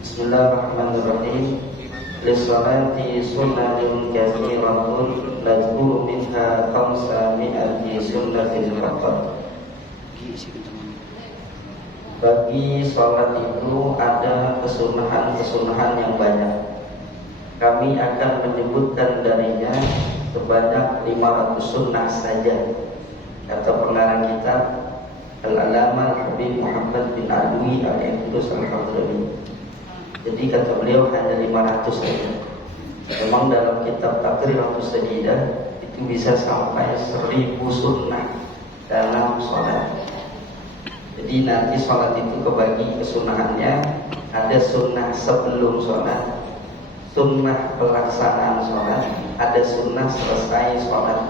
Bismillahirrahmanirrahim. Lissalati sunnatun kathiratun nadhkuru minha khamsami'ati sunnatin faqat. Bagi sholat itu ada kesunahan-kesunahan yang banyak. Kami akan menyebutkan darinya sebanyak 500 sunnah saja. Kata pengarang kitab Al-Alama Habib Muhammad bin Alwi Al-Qudus Al-Hadrami. Jadi kata beliau hanya 500 saja. Memang dalam kitab Taqriratus Sadidah itu bisa sampai 1000 sunnah dalam sholat. Jadi nanti sholat itu kebagi kesunahannya. Ada sunnah sebelum sholat, sunnah pelaksanaan sholat, ada sunnah selesai sholat,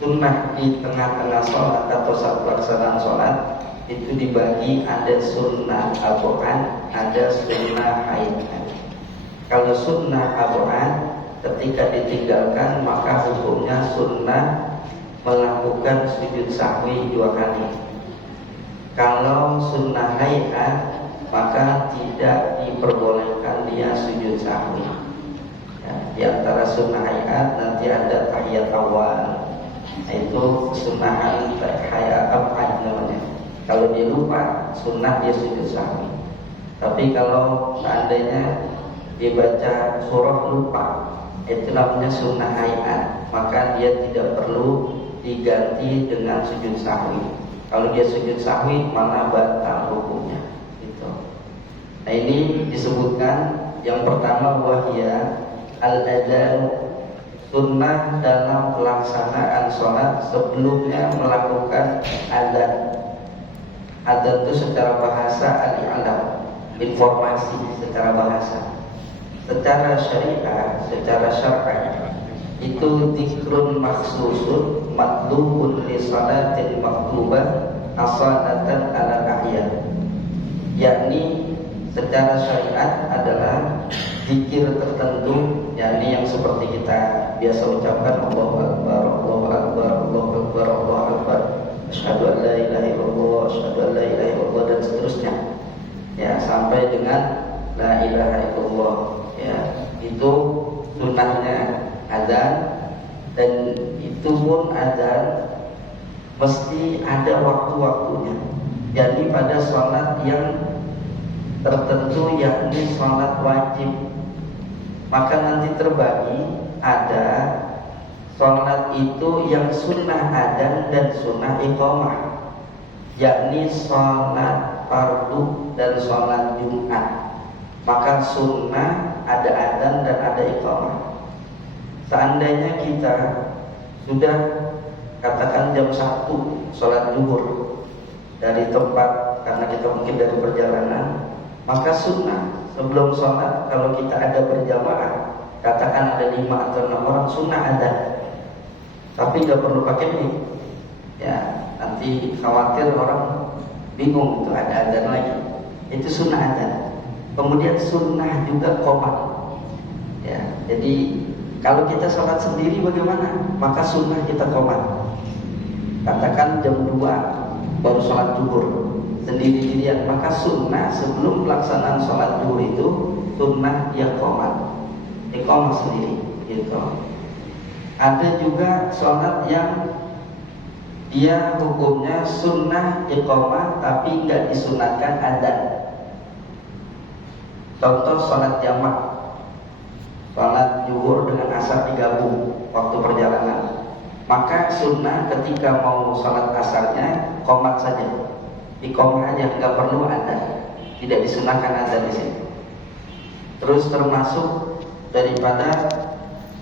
sunnah di tengah-tengah sholat atau saat pelaksanaan sholat. Itu dibagi ada sunnah abu'an, ada sunnah haidhan. Kalau sunnah abu'an ketika ditinggalkan maka hukumnya sunnah melakukan sujud sahwi 2 kali. Kalau sunnah haidhan maka tidak diperbolehkan dia sujud sahwi. Ya, di antara sunnah haidhan nanti ada tahiyat awal, itu sunnahan tahiyat ab'ad namanya. Kalau dia lupa, sunnah dia sujud sahwi. Tapi kalau seandainya dia baca surah lupa, itu namanya sunnah hayat, maka dia tidak perlu diganti dengan sujud sahwi. Kalau dia sujud sahwi, mana batal hukumnya. Gitu. Nah ini disebutkan yang pertama wahya al-adzan, sunnah dalam pelaksanaan sholat sebelumnya melakukan adzan. Adzan itu secara bahasa al-i'lam, informasi secara bahasa. Secara syariah, secara syar'i itu dzikrun makhsusun matlubun li salatin maktubah asalatan ala ahyan. Yakni secara syariat adalah zikir tertentu, yakni yang seperti kita biasa ucapkan Allahu Akbar, Allahu Akbar, Allahu Akbar, Allahu Akbar, asyhadu an la ilaha illallah, asyhadu an la ilaha illallah, dan seterusnya. Ya, sampai dengan la ilaha illallah. Ya, itu sunnahnya adzan, dan itu pun adzan mesti ada waktu-waktunya. Jadi pada sholat yang tertentu, yakni sholat wajib, maka nanti terbagi ada sholat itu yang sunnah adzan dan sunnah iqamah, yakni sholat fardu dan sholat Jumat. Maka sunnah ada adzan dan ada iqamah. Seandainya kita sudah katakan jam 1 sholat zuhur dari tempat, karena kita mungkin dari perjalanan, maka sunnah sebelum sholat kalau kita ada berjamaah, katakan ada 5 atau 6 orang, sunnah ada, tapi nggak perlu pakai mic ya, nanti khawatir orang bingung itu ada adzan lagi. Itu sunnah adzan. Kemudian sunnah juga qomat ya, jadi kalau kita sholat sendiri bagaimana? Maka sunnah kita qomat. Katakan jam 2 baru sholat zuhur sendiri-sendirian, maka sunnah sebelum pelaksanaan sholat zuhur itu sunnah dia qomat, iqamah sendiri gitu. Ada juga sholat yang dia hukumnya sunnah iqamah tapi nggak disunatkan adzan. Contoh sholat jamak, sholat zuhur dengan asar digabung waktu perjalanan. Maka sunnah ketika mau sholat asarnya qomat saja, iqamah aja, nggak perlu adzan, tidak disunahkan adzan di sini. Terus termasuk daripada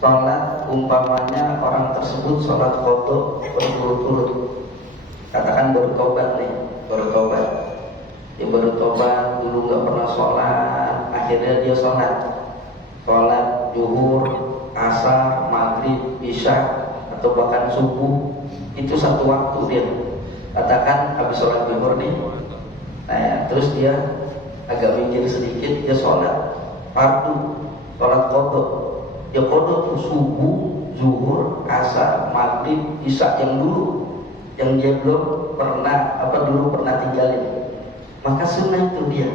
sholat umpamanya orang tersebut sholat qadha berturut-turut, katakan baru tobat nih, baru tobat, dia baru tobat, dulu nggak pernah sholat, akhirnya dia sholat zuhur, asar, maghrib, isya atau bahkan subuh, itu satu waktu dia. Katakan habis sholat zuhur nih, nah ya, terus dia agak mikir sedikit, dia sholat fardu, sholat qadha. Dia qadha tuh subuh, zuhur, asar, maghrib, isya yang dia belum pernah dulu pernah tinggalin. Maka sunnah itu dia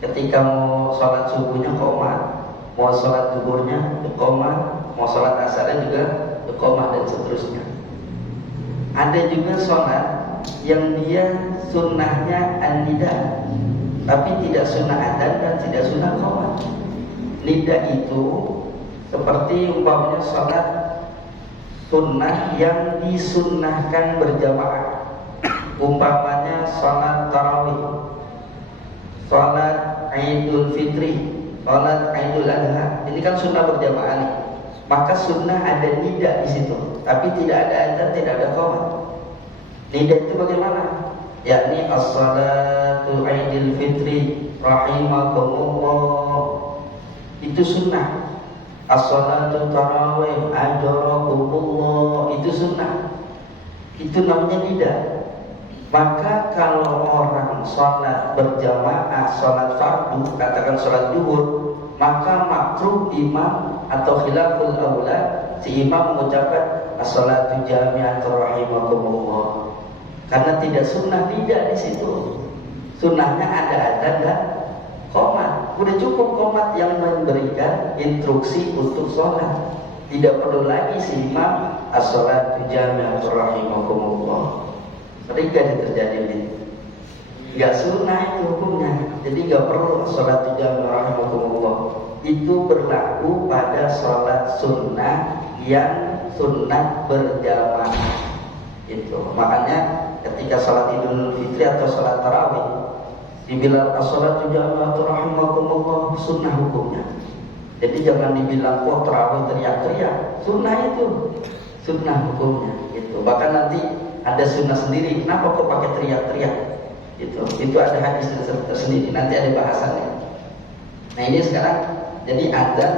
ketika mau sholat subuhnya qomat, mau sholat zuhurnya qomat, mau sholat asarnya juga iqamah dan seterusnya. Ada juga sholat yang dia sunnahnya an-nida, tapi tidak sunnah adzan dan tidak sunnah qomat. Nida itu seperti umpamanya sholat sunnah yang disunnahkan berjamaah, umpamanya sholat tarawih, sholat Idul Fitri, sholat Idul Adha. Ini kan sunnah berjamaah nih. Maka sunnah ada nida di situ, tapi tidak ada adzan, tidak ada qomat. Nida itu bagaimana? Yakni as-salatu Idul Fitri rahimakumullah, itu sunnah. As-salatu tarawih ajarakumullah, itu sunnah. Itu namanya nida. Maka kalau orang sholat berjamaah, sholat fardu, katakan sholat zuhur, maka makruh imam atau khilaful aula si imam mengucapkan as-salatu jami'atan rahimakumullah, karena tidak sunnah nida di situ. Sunnahnya ada adzan dan qomat. Udah cukup qomat yang memberikan instruksi untuk sholat. Tidak perlu lagi si imam as-salatu jami'atan rahimakumullah. Sering gak terjadi ini? Gak sunnah itu hukumnya. Jadi gak perlu as-salatu jami'atan rahimakumullah. Itu berlaku pada sholat sunnah yang sunnah berjamaah. Itu makanya ketika sholat Idul Fitri atau sholat tarawih dibilang as-salatu jami'atan rahimakumullah, sunnah hukumnya. Jadi jangan dibilang kok tarawih teriak-teriak, sunnah itu sunnah hukumnya. Itu bahkan nanti ada sunnah sendiri. Kenapa kok pakai teriak-teriak? Itu ada hadis tersendiri. Nanti ada bahasannya. Nah ini sekarang jadi adzan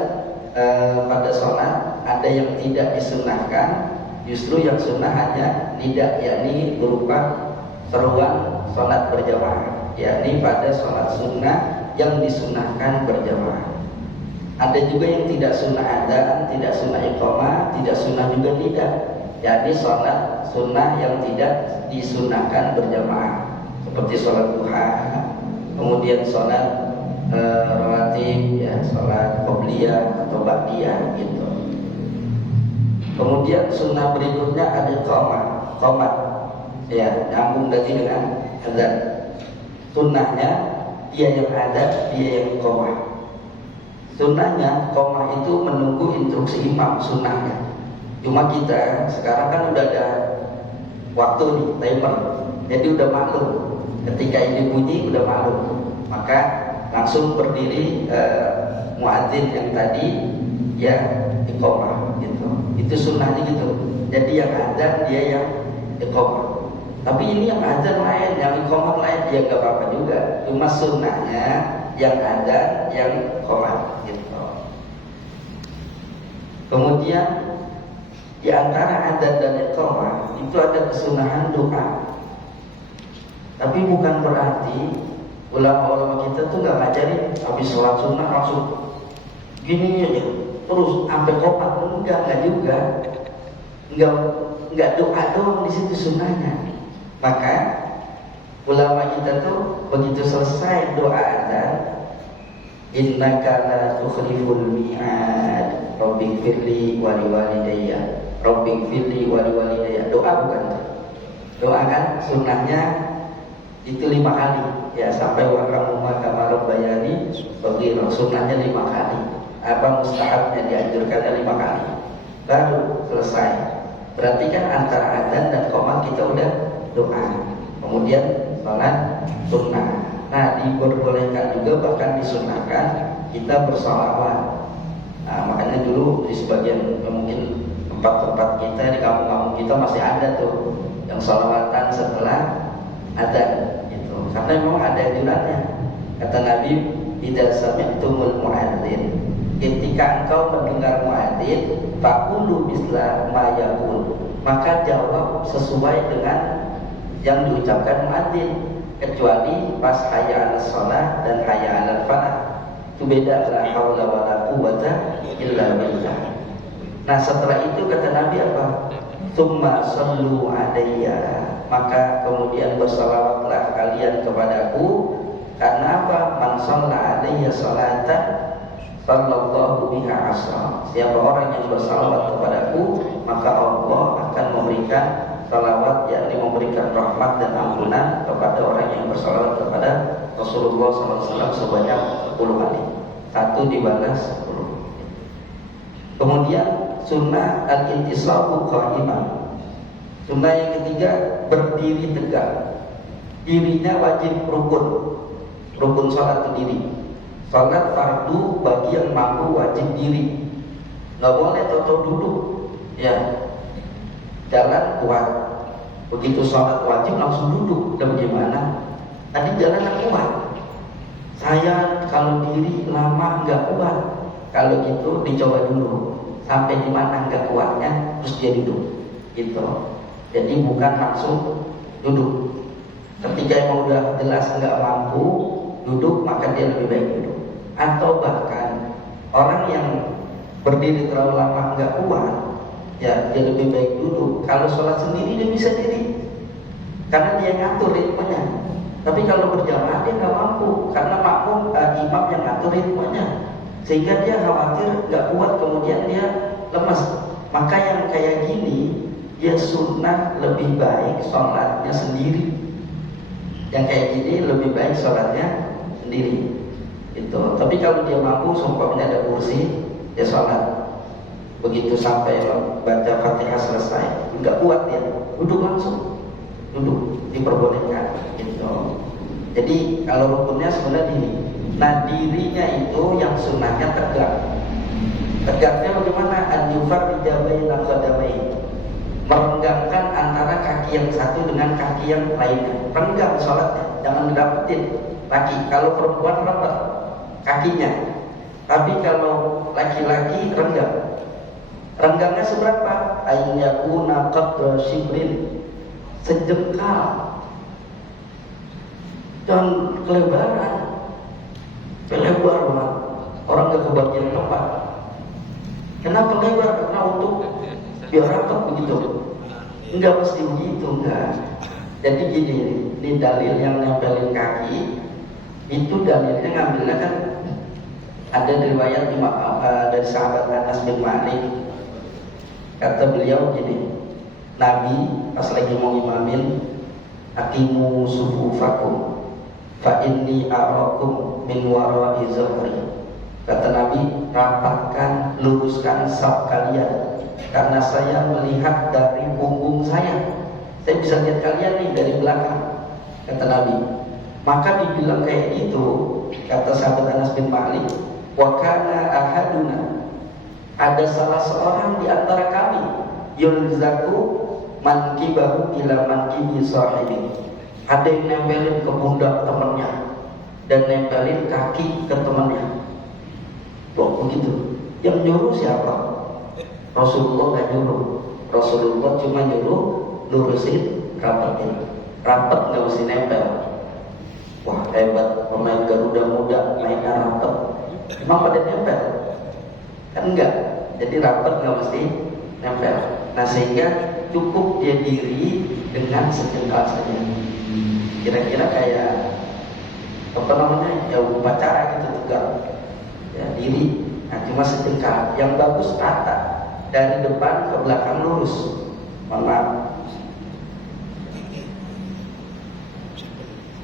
pada sholat ada yang tidak disunnahkan, justru yang sunnah hanya nida, yakni berupa seruan sholat berjamaah, yakni pada sholat sunnah yang disunnahkan berjamaah. Ada juga yang tidak sunnah adzan, tidak sunnah iqamah, tidak sunnah juga nida, yakni sholat sunnah yang tidak disunnahkan berjamaah, seperti sholat duha, kemudian sholat rawatib, ya, sholat qobliyah atau ba'diyah gitu. Kemudian sunnah berikutnya ada qomat, ya, nyambung lagi dengan adzan. Sunnahnya dia yang ada, dia yang qomat. Sunnahnya qomah itu menunggu instruksi imam sunnahnya. Cuma kita sekarang kan udah ada waktu nih, timer, jadi udah maklum. Ketika ini bunyi udah maklum, maka langsung berdiri muadzin yang tadi ya iqamah gitu. sunnahnya gitu. Jadi yang adzan dia yang iqamah. Tapi ini yang adzan lain, yang iqamah lain, dia gak apa-apa juga. Cuma sunnahnya yang adzan, yang iqamah gitu. Kemudian di antara adzan dan iqamah itu ada kesunahan doa. Tapi bukan berarti ulama-ulama kita tuh nggak ngajarin habis sholat sunnah langsung gini aja terus sampai kopat, enggak juga, enggak doa doang di situ sunnahnya. Maka ulama kita tuh begitu selesai doa adzan, innaka la tukhliful mi'ad rabbighfirli wa liwalidayya rabbighfirli wa liwalidayya, doa bukan tuh. Doa kan sunnahnya itu 5 kali ya, sampai warhamhuma kama rabbayani shaghira, sunnahnya 5 kali. Apa mustahabnya dianjurkannya 5 kali baru selesai. Berarti kan antara adzan dan qomat kita udah doa, kemudian sholat sunnah. Nah, diperbolehkan juga bahkan disunahkan kita bersalawat. Nah, makanya dulu di sebagian mungkin tempat-tempat kita di kampung-kampung kita masih ada tuh yang salawatan setelah adzan gitu. Karena memang ada anjurannya. Kata Nabi, "Idza sami'tumul mu'adzin," ketika engkau mendengar muadzin, faqulu misla ma yaqul, maka jawab sesuai dengan yang diucapkan muadzin, kecuali pas hayya 'alas shalah dan hayya 'alal falah. Itu beda, la haula wala quwwata illa billah. Nah, setelah itu kata Nabi apa? Tsumma shallu 'alayya, maka kemudian bersalawatlah kalian kepadaku. Karena apa? Man shalla 'alayya shalatan sallallahu biha asra. Siapa orang yang bersalawat kepadaku, maka Allah akan memberikan salawat, yakni memberikan rahmat dan ampunan kepada orang yang bersalawat kepada Rasulullah SAW sebanyak 10 kali. 1 dibalas 10. Kemudian sunnah al-intisabu qa'iman. Sunnah yang ketiga, berdiri tegak. Dirinya wajib rukun. Rukun salat itu diri. Salat fardu bagi yang mampu wajib diri. Nggak boleh toto duduk. Ya, jalan kuat. Begitu salat wajib langsung duduk. Dan bagaimana? Tadi jalan kuat. Saya kalau diri lama nggak kuat. Kalau gitu dicoba dulu. Sampai di mana nggak kuatnya, terus dia duduk. Gitu. Jadi bukan langsung duduk. Ketika emang udah jelas nggak mampu duduk, maka dia lebih baik duduk. Atau bahkan orang yang berdiri terlalu lama nggak kuat, ya dia lebih baik duduk. Kalau sholat sendiri dia bisa diri, karena dia ngatur ritmenya. Tapi kalau berjamaah dia nggak mampu, karena makmum imam yang ngatur ritmenya, sehingga dia khawatir nggak kuat kemudian dia lemas. Maka yang kayak gini dia sunnah lebih baik sholatnya sendiri. Yang kayak gini lebih baik sholatnya sendiri itu. Tapi kalau dia mampu, sumpahnya ada kursi, dia sholat. Begitu sampai baca Fatihah selesai, nggak kuat dia, duduk langsung, duduk, diperbolehkan gitu. Jadi kalau rukunnya sebenarnya diri. Nah, dirinya itu yang sunnahnya tegak. Tegaknya bagaimana? An-yufar bijabaina qadamain, merenggangkan antara kaki yang satu dengan kaki yang lainnya. Renggang sholatnya, jangan didapetin kaki. Kalau perempuan rapat kakinya, tapi kalau laki-laki renggang. Renggangnya seberapa? Ayyakuna qadra shibrin, sejengkal. Dan kelebaran, lebar banget. Orang gak kebagian tempat. Kenapa lebar? Karena untuk biar rapat begitu. Enggak mesti begitu, enggak. Jadi gini, ini dalil yang nempelin kaki. Itu dalilnya ngambilnya kan ada riwayat dari sahabat Anas bin Malik. Kata beliau gini, Nabi pas lagi mau imamin, aqimu sufufakum fa inni arakum min wara'i zahri. Kata Nabi, rapatkan, luruskan saf kalian, karena saya melihat dari punggung saya. Saya bisa lihat kalian nih dari belakang. Kata Nabi. Maka dibilang kayak gitu, kata sahabat Anas bin Malik, wa kana ahaduna ada salah seorang di antara kami yulzaku mankibahu ila mankibi sahibi, ada yang nempelin ke pundak temannya dan nempelin kaki ke temannya. Kok begitu? Yang nyuruh siapa? Rasulullah gak nyuruh. Rasulullah cuma nyuruh lurusin rapatnya. Rapat gak mesti nempel. Wah hebat pemain Garuda muda mainnya rapat. Emang pada nempel? Kan enggak. Jadi rapat gak mesti nempel. Nah sehingga cukup dia diri dengan sejengkal saja. Kira-kira kayak apa namanya ya upacara gitu tegak ya diri. Nah cuma sejengkal. Yang bagus rata dari depan ke belakang lurus. Mohon maaf.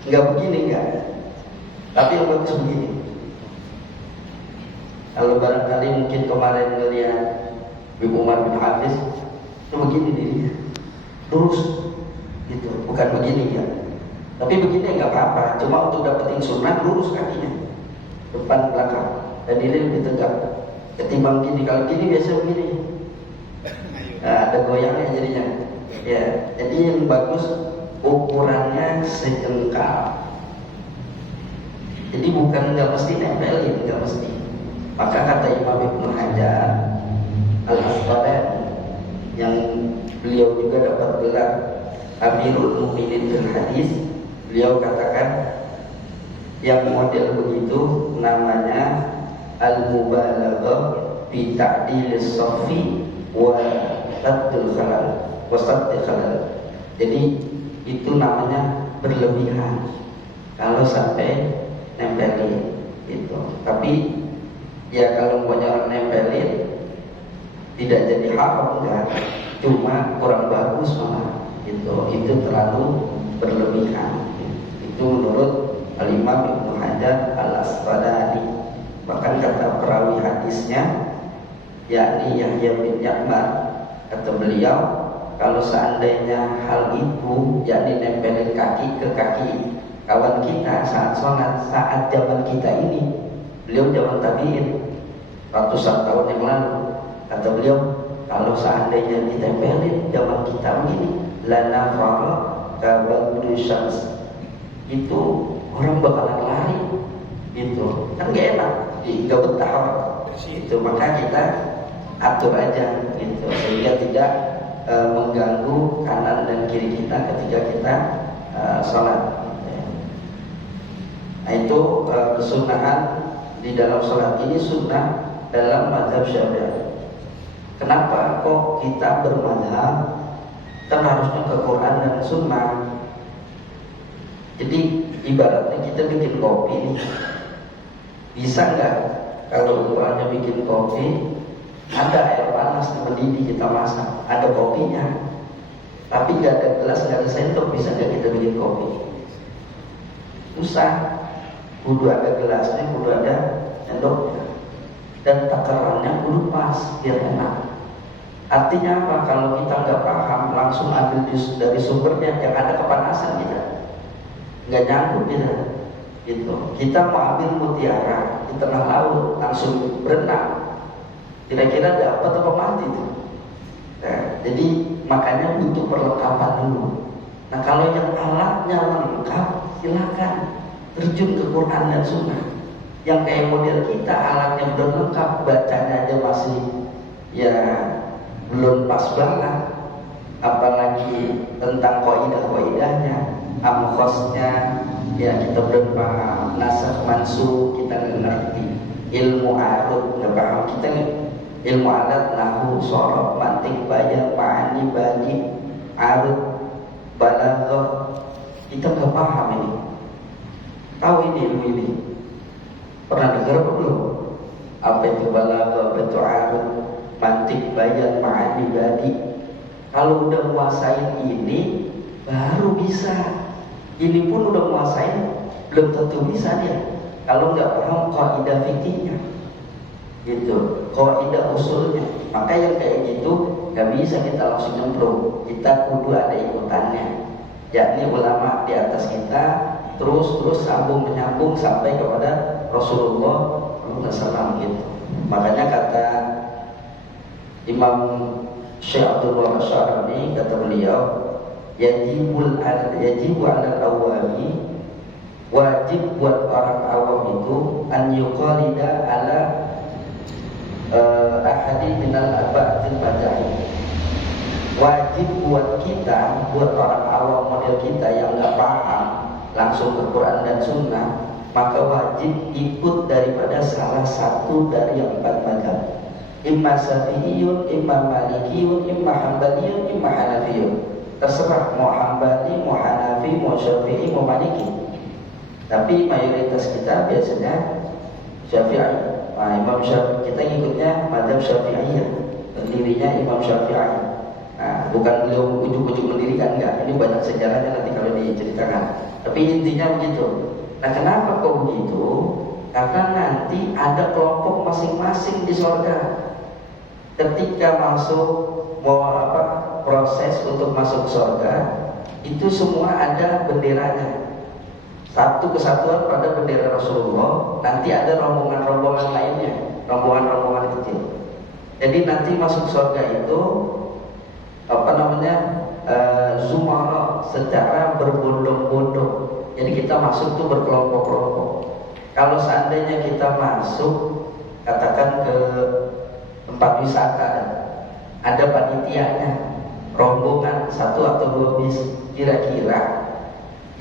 Enggak begini enggak. Tapi yang bagus begini. Kalau barangkali mungkin kemarin ngeliat Ibu Umar bin Hafiz itu begini dirinya, lurus gitu, bukan begini ya. Tapi begini nggak apa-apa, cuma untuk dapetin sunnah lurus kakinya depan belakang dan diri lebih tegak ketimbang gini. Kalau gini biasa begini, nah, ada goyangnya jadinya ya. Jadi yang bagus ukurannya sejengkal, jadi bukan nggak mesti nempelin, nggak mesti. Maka kata Imam Ibnu Hajar Al-Asqalani yang beliau juga dapat gelar Amirul Mukminin fil Hadis, beliau katakan yang model begitu namanya al-mubalaghah fi ta'dilis shaffi wa saddil khalal wa saddil khalal. Jadi itu namanya berlebihan kalau sampai nempelin itu. Tapi ya kalau banyak orang nempelin tidak jadi haram enggak, cuma kurang bagus malah itu terlalu berlebihan. Itu menurut Al-Imam Ibnu Hajar Al-Asqalani. Bahkan kata perawi hadisnya yakni Yahya bin Ya'mar, kata beliau kalau seandainya hal itu yakni nempelin kaki ke kaki kawan kita saat sholat saat zaman kita ini, beliau zaman tabi'in ratusan tahun yang lalu, kata beliau kalau seandainya ditempelin zaman kita begini lana fara kabadri syams, itu orang bakalan lari gitu kan, gak enak, gak betah orang itu. Maka kita atur aja gitu sehingga tidak mengganggu kanan dan kiri kita ketika kita sholat. Nah itu kesunahan di dalam sholat ini sunnah dalam mazhab Syafi'i. Kenapa kok kita bermazhab? Kan harusnya ke Quran dan Sunnah. Jadi ibaratnya kita bikin kopi nih, bisa nggak kalau ukurannya bikin kopi ada air panas mendidih kita masak, ada kopinya, tapi nggak ada gelas, nggak ada sendok, bisa nggak kita bikin kopi? Susah. Kudu ada gelasnya, kudu ada sendoknya, dan takarannya kudu pas biar enak. Artinya apa? Kalau kita nggak paham langsung ambil dari sumbernya yang ada kepanasan kita nggak nyangkut gitu. Kita mau ambil mutiara di tengah laut langsung berenang, kira-kira dapat apa mati tuh? Nah, jadi makanya butuh perlengkapan dulu. Nah kalau yang alatnya lengkap silakan terjun ke Quran dan Sunnah. Yang kayak model kita alatnya belum lengkap, bacanya aja masih ya belum pas banget, apalagi tentang kaidah-kaidahnya, amkhosnya ya kita belum paham, nasakh mansukh kita nggak ngerti, ilmu arud nggak paham kita, ilmu adat nahwu shorof mantik bayan ma'ani badi arud balaghah kita nggak paham ini. Tahu ini ilmu ini? Pernah dengar apa belum? Apa itu balaghah, apa itu arud, mantik bayan ma'ani badi? Kalau udah menguasain ini baru bisa. Ini pun udah menguasain belum tentu bisa dia kalau nggak paham kaidah fikihnya gitu, kaidah usulnya. Maka yang kayak gitu nggak bisa kita langsung nyemplung, kita kudu ada ikutannya, yakni ulama di atas kita terus sambung menyambung sampai kepada Rasulullah SAW gitu. Makanya kata Imam Syekh Abdul Wahab Syarani kata beliau, yajibu alal awami, wajib buat orang awam itu an yuqalida ala ahadi minal abadil madai. Wajib buat kita, buat orang awam model kita yang nggak paham langsung ke Quran dan Sunnah, maka wajib ikut daripada salah satu dari yang 4 mazhab. Imma Syafi'iyun, imma Malikiyun, imma Hanbaliyun, imma Hanafiyun. Terserah mau Hanbali, mau Hanafi, mau Syafi'i, mau Maliki. Tapi mayoritas kita biasanya Syafi'i. Nah, Imam Syafi'i kita ngikutnya mazhab Syafi'iyah. Pendirinya Imam Syafi'i. Nah, bukan beliau ujuk-ujuk mendirikan, enggak. Ini banyak sejarahnya nanti kalau diceritakan. Tapi intinya begitu. Nah, kenapa kok begitu? Karena nanti ada kelompok masing-masing di surga. Ketika masuk proses untuk masuk surga, itu semua ada benderanya. Satu kesatuan pada bendera Rasulullah. Nanti ada rombongan-rombongan lainnya, rombongan-rombongan kecil. Jadi nanti masuk surga itu zumara, secara berbondong-bondong. Jadi kita masuk tuh berkelompok-kelompok. Kalau seandainya kita masuk, katakan ke tempat wisata, ada panitianya, rombongan 1 atau 2 bis, kira-kira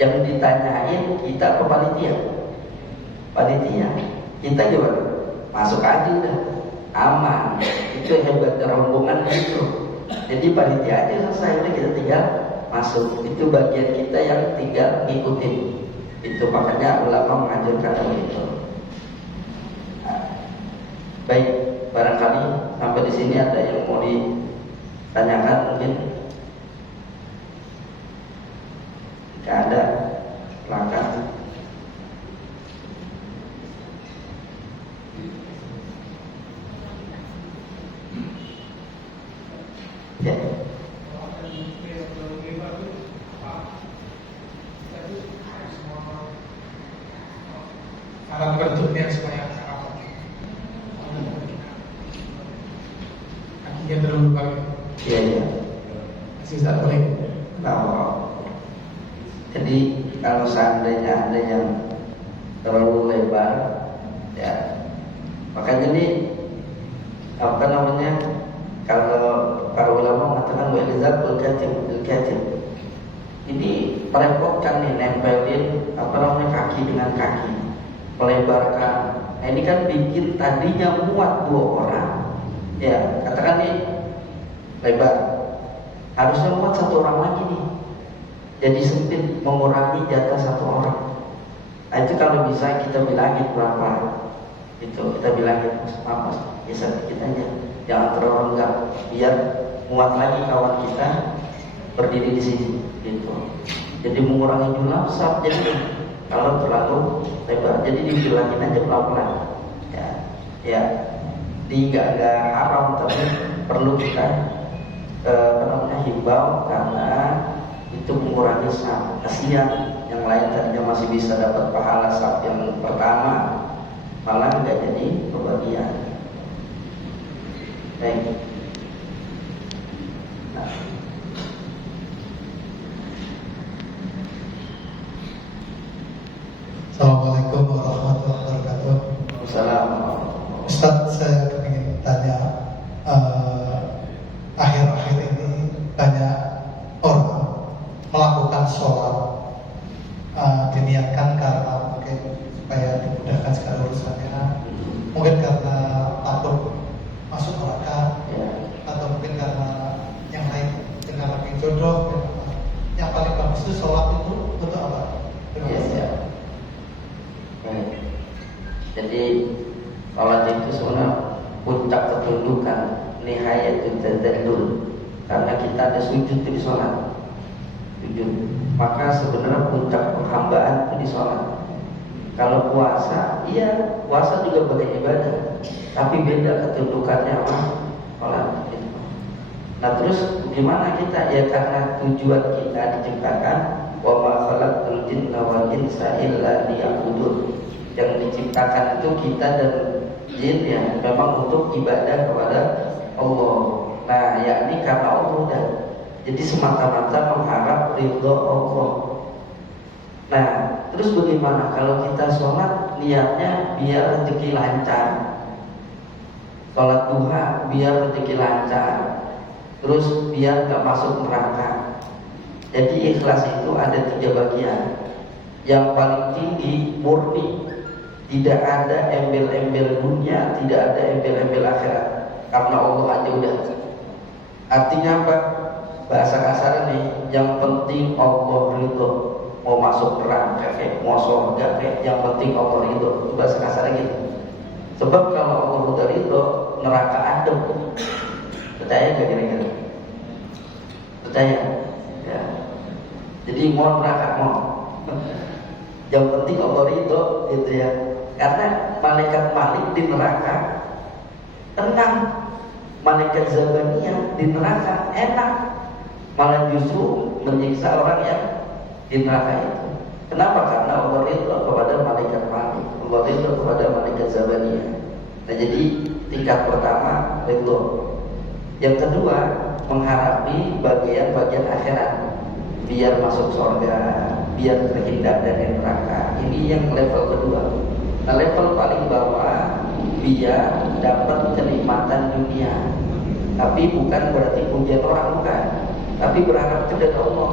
yang ditanyain kita ke panitia, kita gimana? Masuk aja udah, aman. Itu hebatnya rombongan itu. Jadi panitia aja selesai, udah kita tinggal masuk. Itu bagian kita yang tinggal ngikutin. Itu makanya ulama mengajarkan begitu. Baik, barangkali sampai di sini ada yang mau ditanyakan mungkin. Jika ada, silakan. Ya. Alat bentuknya supaya kakinya terlalu bagus. Iya, iya. Masih tak boleh. Nah, jadi kalau seandainya ada yang terlalu lebar, ya, makanya ini kalau para ulama mengatakan wa'ilzaqul katib. Ini merepotkan nih, nempelin kaki dengan kaki, melebarkan. Nah, ini kan bikin tadinya muat 2 orang, ya katakan nih lebar, harusnya muat 1 orang lagi nih, jadi sempit, mengurangi jatah 1 orang. Nah itu kalau bisa kita bilangin berapa, itu kita bilangin mas, bisa sedikit aja, jangan terlalu enggak, biar muat lagi kawan kita berdiri di sini, gitu. Jadi mengurangi jumlah saf, jadi kalau terlalu lebar, jadi dibilangin aja pelan-pelan, ya, nggak haram, tapi perlu kita himbau karena itu mengurangi saf. Kasihan yang lain tadinya masih bisa dapat pahala saf yang pertama, malah nggak jadi kebagian. Baik. Nah. Assalamualaikum warahmatullahi wabarakatuh. Assalamualaikum. Ustaz, saya ingin tanya, akhir-akhir ini banyak orang melakukan sholat diniatkan karena mungkin supaya dimudahkan segala urusannya, mungkin karena takut masuk neraka, atau mungkin karena yang lain, karena ingin jodoh. Yang paling bagus itu sholat itu untuk apa? Jadi sholat itu sebenarnya puncak ketundukan, nihayatul tadzallul, karena kita ada sujud di sholat, sujud. Maka sebenarnya puncak penghambaan itu di sholat. Kalau puasa, iya puasa juga bagai ibadah, tapi beda ketundukannya sama sholat. Nah terus gimana kita? Ya karena tujuan kita diciptakan, wa ma khalaqtul jinna wal insa illa liya'budun. Yang diciptakan itu kita dan jin ya memang untuk ibadah kepada Allah. karena Allah udah. Jadi semata-mata mengharap ridho Allah. Nah, terus bagaimana kalau kita sholat niatnya biar rezeki lancar? Sholat duha biar rezeki lancar, terus biar gak masuk neraka. Jadi ikhlas itu ada 3 bagian. Yang paling tinggi murni, tidak ada embel-embel dunia, tidak ada embel-embel akhirat, karena Allah aja udah. Artinya apa? Bahasa kasar nih, yang penting Allah ridho. Mau masuk neraka kayak mau surga kayak, yang penting Allah ridho. Itu bahasa kasar gitu. Sebab kalau Allah udah ridho, neraka adem. Percaya gak kira-kira? Percaya? Ya. Jadi mau neraka mau. Yang penting Allah ridho gitu ya. Karena malaikat Malik di neraka tenang, malaikat Zabaniyah di neraka enak, malah justru menyiksa orang yang di neraka itu. Kenapa? Karena Allah ridho kepada malaikat Malik, Allah ridho kepada malaikat Zabaniyah. Nah, jadi tingkat pertama ridho. Yang kedua, mengharapi bagian-bagian akhirat, biar masuk surga, biar terhindar dari neraka. Ini yang level kedua. Nah, level paling bawah, biar dapat kenikmatan dunia. Tapi bukan berarti pujian orang, bukan. Tapi berharap kepada Allah.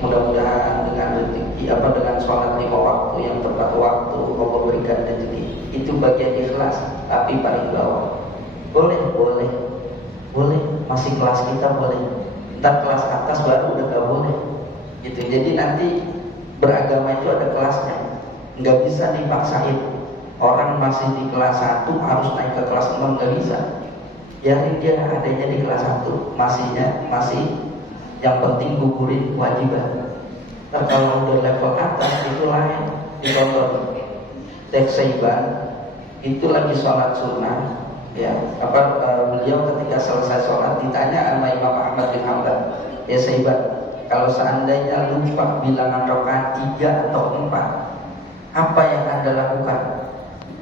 Mudah-mudahan dengan rezeki dengan sholat 5 waktu yang tepat waktu Allah berikan rezeki. Itu bagian ikhlas, tapi paling bawah. Boleh. Masih kelas kita boleh. Ntar kelas atas baru udah gak boleh. Gitu. Jadi nanti beragama itu ada kelasnya. Nggak bisa dipaksain. Orang masih di kelas 1 harus naik ke kelas 6, nggak bisa. Ya dia adanya di kelas 1, masih yang penting gugurin kewajiban. Nah, kalau udah level atas itu lain. Dicontoh Syekh Saiban itu lagi sholat sunnah, ya beliau ketika selesai sholat ditanya sama Imam Ahmad bin Hanbal, ya Saiban, kalau seandainya lupa bilangan rakaat 3 atau 4, apa yang Anda lakukan?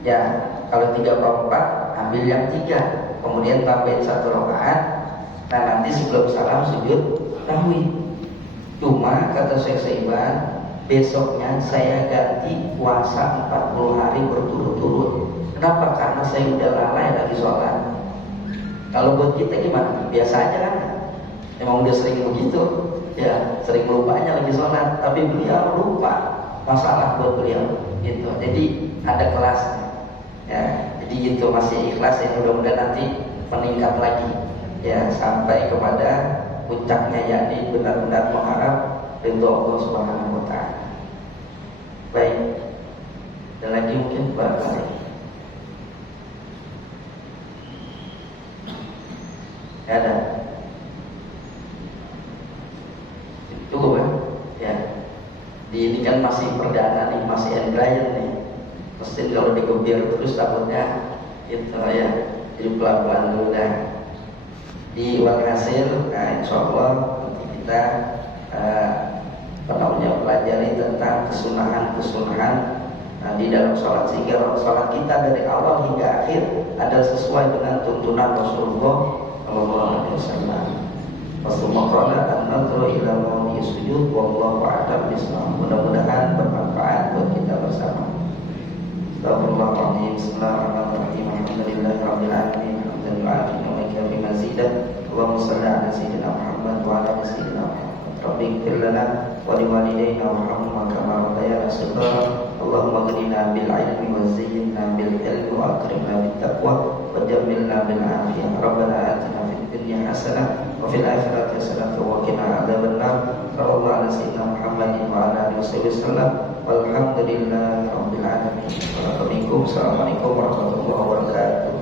Ya, kalau 3/4 ambil yang 3, kemudian tambahin 1 rakaat. Nah, nanti sebelum salam sujud tahwi. Cuma kata Syekh Saiban, besoknya saya ganti puasa 40 hari berturut-turut. Kenapa? Karena saya udah lalai lagi sholat. Kalau buat kita gimana? Biasa aja kan? Emang udah sering begitu, ya sering lupanya lagi sholat. Tapi beliau lupa, masalah buat beliau gitu. Jadi ada kelasnya, ya. Jadi gitu, masih ikhlas ya, mudah-mudahan nanti meningkat lagi, ya sampai kepada puncaknya, yakni benar-benar mengharap ridho Allah Subhanahu wa Ta'ala. Baik, ada lagi mungkin Pak Khalid? Ada. Cukup kan? Ya. Ini kan masih perdana nih, masih embryo nih. Mesti kalau digebir terus takutnya itu ya. Jadi pelan-pelan dulu dah. Di uang hasil, nah insya Allah nanti kita pelajari tentang kesunahan di dalam sholat, sehingga sholat kita dari awal hingga akhir adalah sesuai dengan tuntunan Rasulullah Sallallahu Alaihi Wasallam. Rasulullah an-nadhru ila mawdi sujud wallahu a'lam bishawab. Mudah-mudahan bermanfaat buat kita bersama. Astagfirullahaladzim. Bismillahirrahmanirrahim. Alhamdulillahirabbil alamin. Allahumma shalli ala sayyidina Muhammad wa ala ali sayyidina Muhammad. Rabbi ighfir lana wa liwalidayna warhamhuma kama rabbayana shighara. Allahumma aghnina bil ilmi wa zayyinna bil ilmi wa akrimna bit taqwa wa jammilna bil afiyah. Rabbana atina fid dunya hasanah wa fil akhirati hasanah wa qina adzabannar. Sallallahu ala sayyidina Muhammadin wa ala alihi wasallam. Walhamdulillahi rabbil alamin. Assalamualaikum warahmatullahi wabarakatuh.